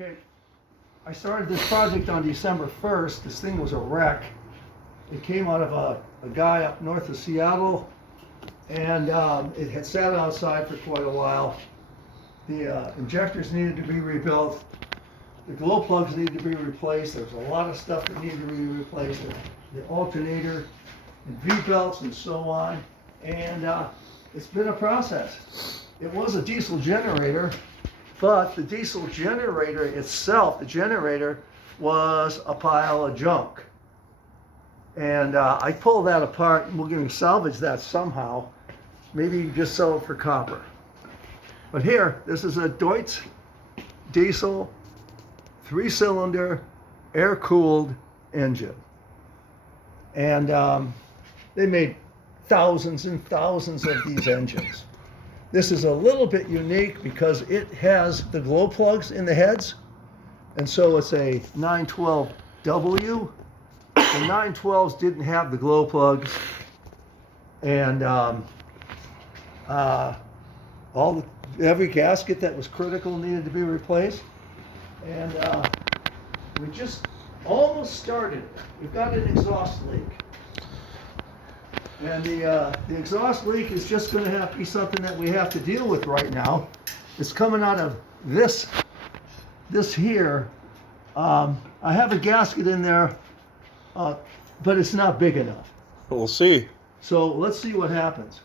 Okay, I started this project on December 1st. This thing was a wreck. It came out of a guy up north of Seattle, and it had sat outside for quite a while. The injectors needed to be rebuilt. The glow plugs needed to be replaced. There was a lot of stuff that needed to be replaced. The alternator and V-belts and so on. And it's been a process. It was a diesel generator, but the diesel generator itself, the generator, was a pile of junk. And I pulled that apart, and we're going to salvage that somehow. Maybe just sell it for copper. But here, this is a Deutz diesel, 3-cylinder, air-cooled engine. And they made thousands and thousands of these engines. This is a little bit unique because it has the glow plugs in the heads. And so it's a 912W. The 912s didn't have the glow plugs. And every gasket that was critical needed to be replaced. And we just almost started. We've got an exhaust leak. And the exhaust leak is just going to have to be something that we have to deal with right now. It's coming out of this here. I have a gasket in there, but it's not big enough. We'll see. So let's see what happens.